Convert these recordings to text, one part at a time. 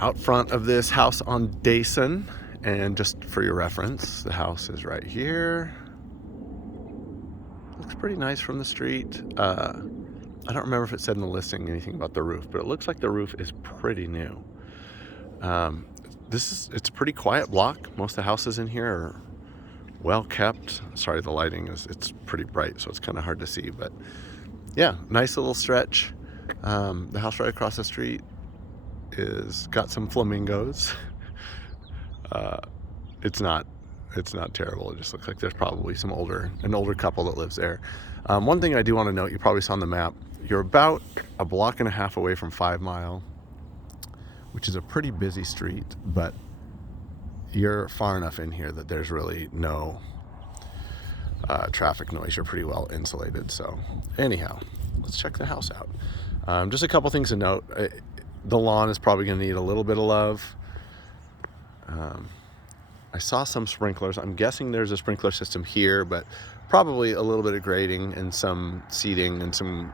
Out front of this house on Dason, and just for your reference, the house is right here. Looks pretty nice from the street. I don't remember if it said in the listing anything about the roof, but it looks like the roof is pretty new. Um, it's a pretty quiet block. Most of the houses in here are well kept. Sorry, the lighting it's pretty bright, so it's kind of hard to see. But yeah, nice little stretch. The house right across the street is got some flamingos. Uh, it's not terrible. It just looks like there's probably an older couple that lives there. One thing I do want to note, you probably saw on the map, you're about a block and a half away from 5 Mile, which is a pretty busy street, but you're far enough in here that there's really no traffic noise. You're pretty well insulated. So anyhow, let's check the house out. Just a couple things to note. The lawn is probably going to need a little bit of love. I saw some sprinklers. I'm guessing there's a sprinkler system here, but probably a little bit of grading and some seeding and some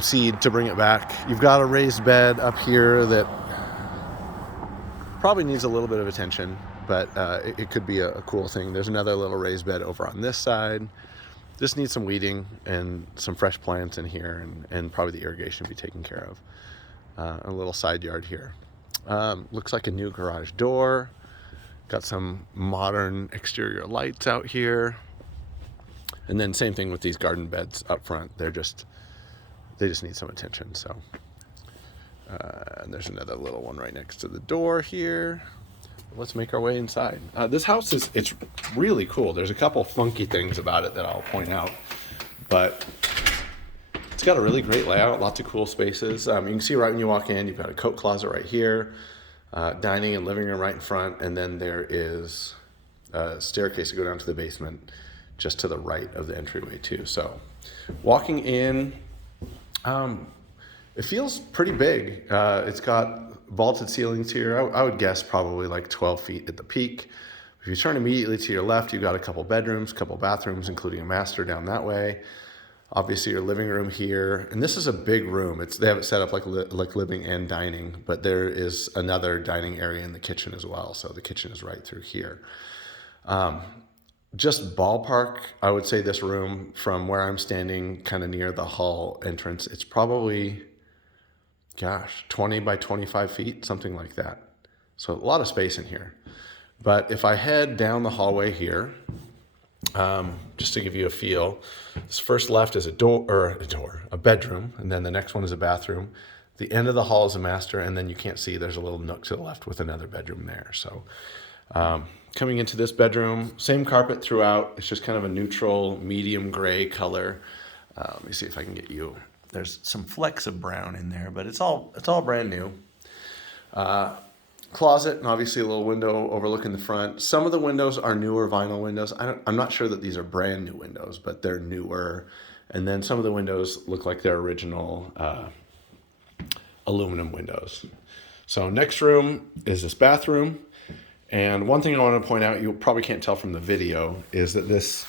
seed to bring it back. You've got a raised bed up here that probably needs a little bit of attention, but it could be a cool thing. There's another little raised bed over on this side. This needs some weeding and some fresh plants in here, and probably the irrigation to be taken care of. A little side yard here. Looks like a new garage door. Got some modern exterior lights out here. And then same thing with these garden beds up front. They just need some attention. So, and there's another little one right next to the door here. Let's make our way inside. This house it's really cool. There's a couple funky things about it that I'll point out, but it's got a really great layout, lots of cool spaces. You can see right when you walk in, you've got a coat closet right here, dining and living room right in front, and then there is a staircase to go down to the basement just to the right of the entryway too. So walking in, it feels pretty big. It's got vaulted ceilings here. I would guess probably like 12 feet at the peak. If you turn immediately to your left, you've got a couple bedrooms, couple bathrooms, including a master down that way. Obviously your living room here, and this is a big room. They have it set up like living and dining, but there is another dining area in the kitchen as well. So the kitchen is right through here. Just ballpark, I would say this room from where I'm standing kind of near the hall entrance, it's probably, 20 by 25 feet, something like that. So a lot of space in here. But if I head down the hallway here, just to give you a feel, this first left is a bedroom, and then the next one is a bathroom. The end of the hall is a master, and then you can't see there's a little nook to the left with another bedroom there. So coming into this bedroom, same carpet throughout. It's just kind of a neutral, medium gray color. Let me see if I can get you. There's some flecks of brown in there, but it's all brand new. Closet, and obviously a little window overlooking the front. Some of the windows are newer vinyl windows. I'm not sure that these are brand new windows, but they're newer. And then some of the windows look like they're original aluminum windows. So next room is this bathroom. And one thing I want to point out, you probably can't tell from the video, is that this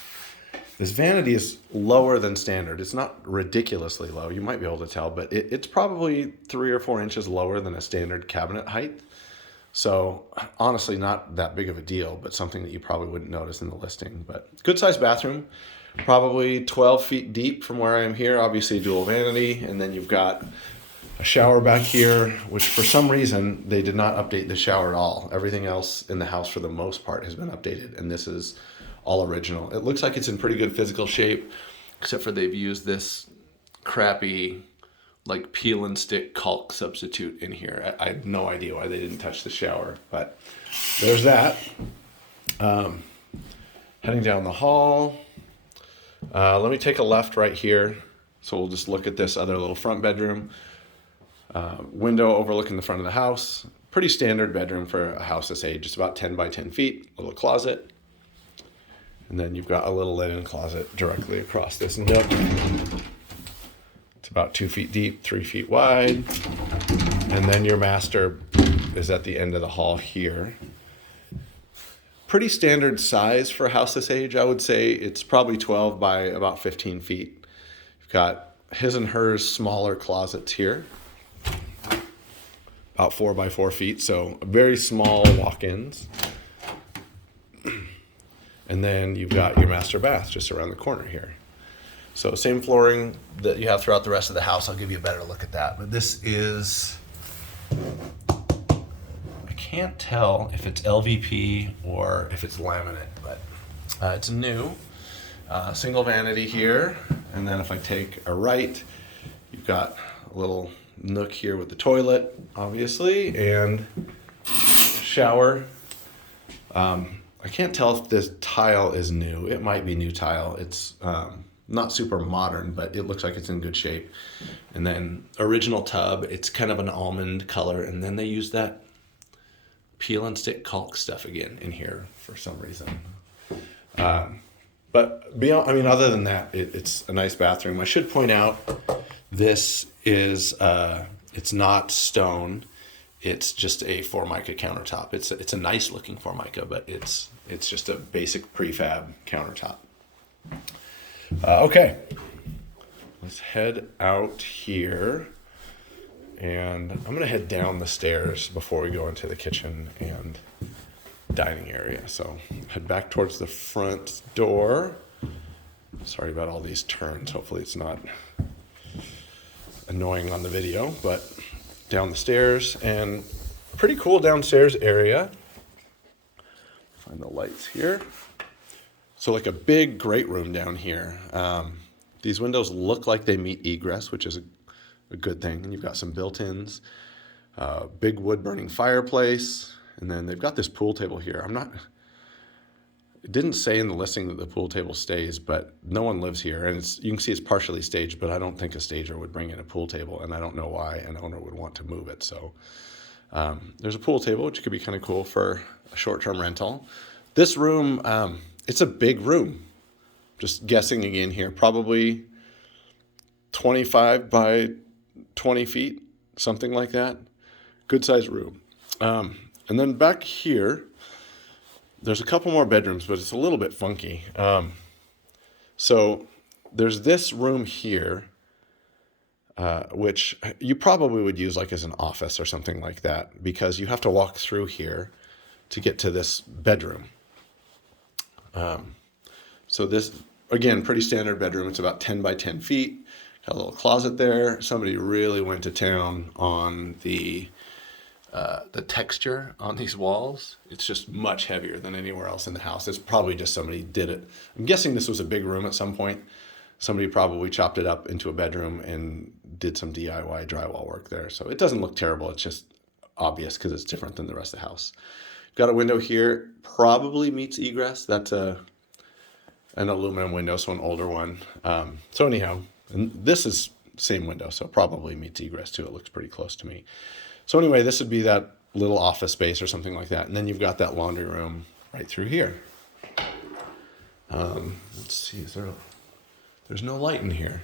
vanity is lower than standard. It's not ridiculously low. You might be able to tell, but it's probably 3 or 4 inches lower than a standard cabinet height. So honestly, not that big of a deal, but something that you probably wouldn't notice in the listing. But good sized bathroom, probably 12 feet deep from where I am here. Obviously dual vanity. And then you've got a shower back here, which for some reason they did not update the shower at all. Everything else in the house for the most part has been updated. And this is all original. It looks like it's in pretty good physical shape, except for they've used this crappy like peel and stick caulk substitute in here. I have no idea why they didn't touch the shower, but there's that. Heading down the hall. Let me take a left right here. So we'll just look at this other little front bedroom. Window overlooking the front of the house. Pretty standard bedroom for a house this age. It's about 10 by 10 feet. Little closet. And then you've got a little linen closet directly across this nook. It's about 2 feet deep, 3 feet wide. And then your master is at the end of the hall here. Pretty standard size for a house this age. I would say it's probably 12 by about 15 feet. You've got his and hers smaller closets here. about 4 by 4 feet, so very small walk-ins. And then you've got your master bath just around the corner here. So same flooring that you have throughout the rest of the house. I'll give you a better look at that. But this is, I can't tell if it's LVP or if it's laminate, but it's new. Single vanity here. And then if I take a right, you've got a little nook here with the toilet, obviously, and shower. I can't tell if this tile is new. It might be new tile. It's not super modern, but it looks like it's in good shape. And then original tub, it's kind of an almond color, and then they use that peel and stick caulk stuff again in here for some reason. But beyond, I mean, other than that, it's a nice bathroom. I should point out this is it's not stone. It's just a Formica countertop. It's a nice looking Formica, but it's just a basic prefab countertop. Okay, let's head out here, and I'm gonna head down the stairs before we go into the kitchen and dining area. So head back towards the front door. Sorry about all these turns. Hopefully it's not annoying on the video, but down the stairs, and pretty cool downstairs area. Find the lights here. So like a big great room down here. These windows look like they meet egress, which is a good thing. And you've got some built-ins, big wood burning fireplace, and then they've got this pool table here. It didn't say in the listing that the pool table stays, but no one lives here. And you can see it's partially staged, but I don't think a stager would bring in a pool table, and I don't know why an owner would want to move it. So there's a pool table, which could be kind of cool for a short-term rental. This room, it's a big room. Just guessing again here, probably 25 by 20 feet, something like that. Good sized room. And then back here, there's a couple more bedrooms, but it's a little bit funky. So there's this room here, which you probably would use like as an office or something like that, because you have to walk through here to get to this bedroom. So this, again, pretty standard bedroom. It's about 10 by 10 feet. Got a little closet there. Somebody really went to town on the texture on these walls. It's just much heavier than anywhere else in the house. It's probably just somebody did it. I'm guessing this was a big room at some point. Somebody probably chopped it up into a bedroom and did some DIY drywall work there. So it doesn't look terrible. It's just obvious because it's different than the rest of the house. Got a window here, probably meets egress. That's an aluminum window, so an older one. So anyhow, and this is same window, so probably meets egress too. It looks pretty close to me. So anyway, this would be that little office space or something like that. And then you've got that laundry room right through here. Let's see, there's no light in here,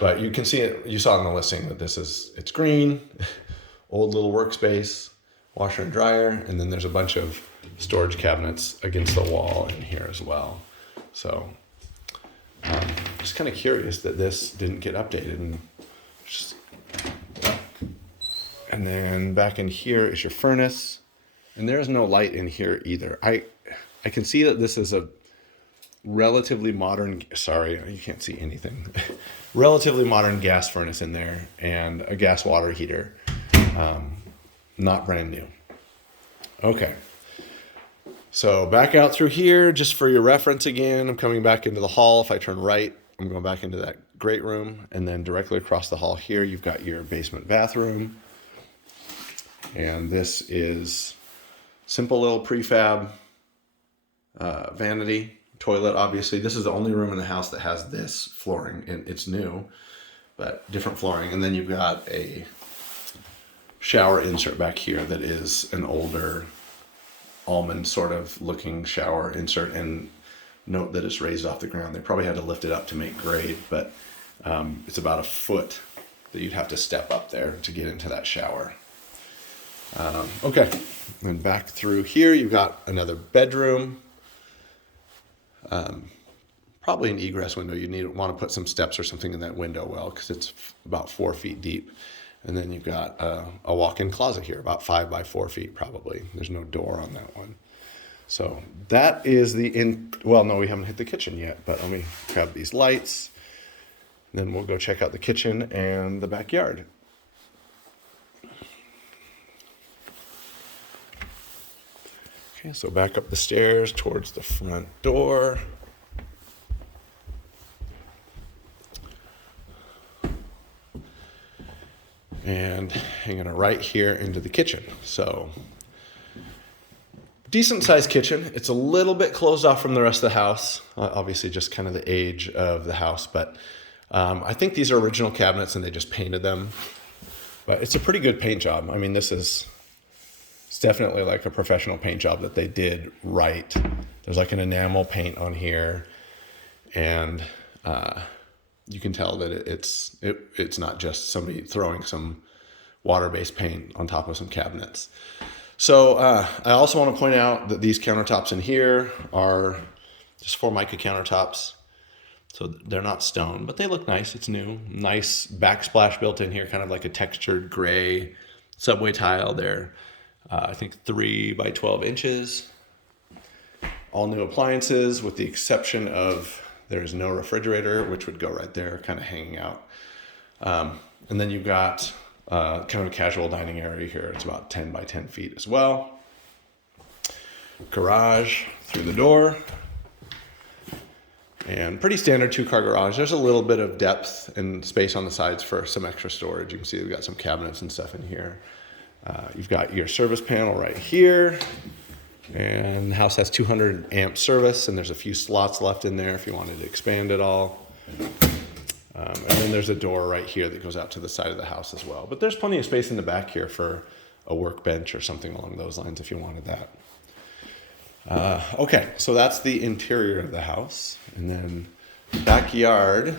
but you can see it. You saw in the listing that it's green, old little workspace, washer and dryer, and then there's a bunch of storage cabinets against the wall in here as well. So just kind of curious that this didn't get updated. And then back in here is your furnace, and there's no light in here either. I can see that this is a relatively modern, sorry, you can't see anything. Relatively modern gas furnace in there and a gas water heater. Not brand new. Okay. So back out through here, just for your reference again, I'm coming back into the hall. If I turn right, I'm going back into that great room. And then directly across the hall here, you've got your basement bathroom. And this is simple little prefab vanity toilet, obviously. This is the only room in the house that has this flooring, and it's new, but different flooring. And then you've got a shower insert back here that is an older almond sort of looking shower insert, and note that it's raised off the ground. They probably had to lift it up to make grade, but it's about a foot that you'd have to step up there to get into that shower. Okay, and back through here, you've got another bedroom. Probably an egress window. You want to put some steps or something in that window well, because it's about 4 feet deep. And then you've got a walk-in closet here, about 5 by 4 feet probably. There's no door on that one. So that is well, no, we haven't hit the kitchen yet, but let me grab these lights. Then we'll go check out the kitchen and the backyard. Okay, so back up the stairs towards the front door. And I'm gonna right here into the kitchen. So decent sized kitchen. It's a little bit closed off from the rest of the house. Obviously just kind of the age of the house, but I think these are original cabinets and they just painted them. But it's a pretty good paint job. I mean, it's definitely like a professional paint job that they did right. There's like an enamel paint on here, and you can tell that it's not just somebody throwing some water-based paint on top of some cabinets. So I also want to point out that these countertops in here are just Formica countertops. So they're not stone, but they look nice. It's new. Nice backsplash built in here, kind of like a textured gray subway tile there. I think 3 by 12 inches. All new appliances with the exception of there is no refrigerator, which would go right there, kind of hanging out. And then you've got kind of a casual dining area here. It's about 10 by 10 feet as well. Garage through the door. And pretty standard 2-car garage. There's a little bit of depth and space on the sides for some extra storage. You can see we've got some cabinets and stuff in here. You've got your service panel right here. And the house has 200 amp service, and there's a few slots left in there if you wanted to expand it all. And then there's a door right here that goes out to the side of the house as well. But there's plenty of space in the back here for a workbench or something along those lines if you wanted that. Okay, so that's the interior of the house. And then backyard.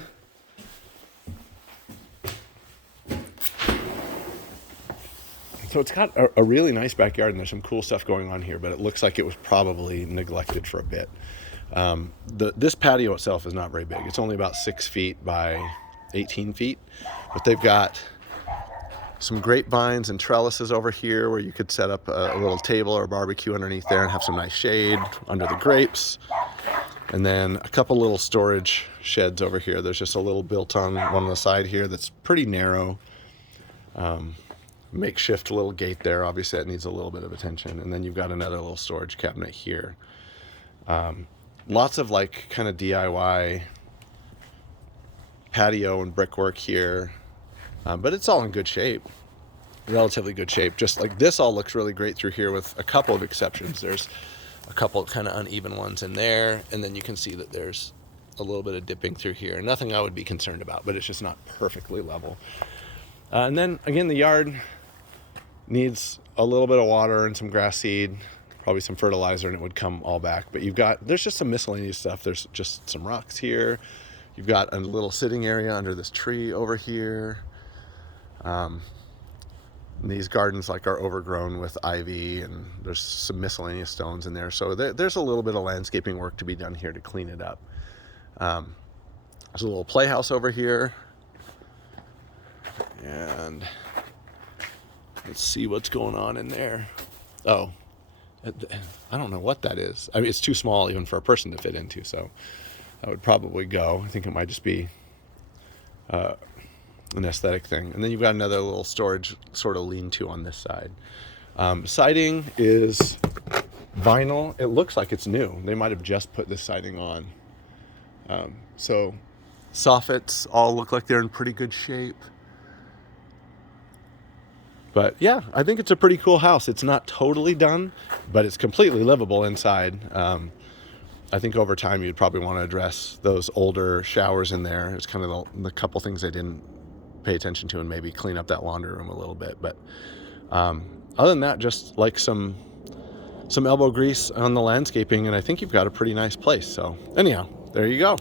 So it's got a really nice backyard, and there's some cool stuff going on here, but it looks like it was probably neglected for a bit. This patio itself is not very big. It's only about 6 feet by 18 feet, but they've got some grapevines and trellises over here where you could set up a little table or a barbecue underneath there and have some nice shade under the grapes. And then a couple little storage sheds over here. There's just a little built on one on the side here that's pretty narrow. Makeshift little gate there. Obviously that needs a little bit of attention. And then you've got another little storage cabinet here. Lots of like kind of DIY patio and brickwork here. But it's all in good shape, relatively good shape. Just like this all looks really great through here with a couple of exceptions. There's a couple kind of uneven ones in there. And then you can see that there's a little bit of dipping through here. Nothing I would be concerned about, but it's just not perfectly level. And then again, the yard needs a little bit of water and some grass seed, probably some fertilizer, and it would come all back. But there's just some miscellaneous stuff. There's just some rocks here. You've got a little sitting area under this tree over here. These gardens are overgrown with ivy, and there's some miscellaneous stones in there. So there's a little bit of landscaping work to be done here to clean it up. There's a little playhouse over here. And let's see what's going on in there. Oh, I don't know what that is. I mean, it's too small even for a person to fit into, so that would probably go. I think it might just be an aesthetic thing. And then you've got another little storage sort of lean-to on this side. Siding is vinyl. It looks like it's new. They might have just put this siding on. So soffits all look like they're in pretty good shape. But yeah, I think it's a pretty cool house. It's not totally done, but it's completely livable inside. I think over time you'd probably want to address those older showers in there. It's kind of the couple things they didn't pay attention to, and maybe clean up that laundry room a little bit. But other than that, just like some elbow grease on the landscaping, and I think you've got a pretty nice place. So anyhow, there you go.